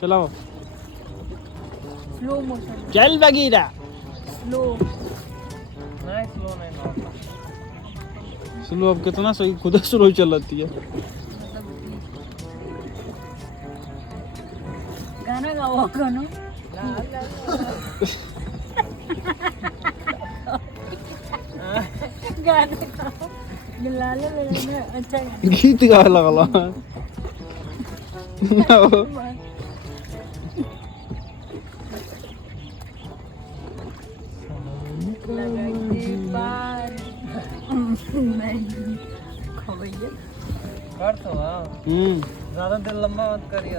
चलाओ। Slow motion. चल Bagheera. Slow नहीं स्लो नहीं नॉर्मल। स्लो अब कितना सही, खुद स्लो चलाती है। मतलब गाना गाओ गाना। गाना गाओ। लाले मेरा अच्छा गीत गा लगला। लगाइए पार नहीं खबैया कर तो हाँ। ज्यादा देर लंबा मत करिए।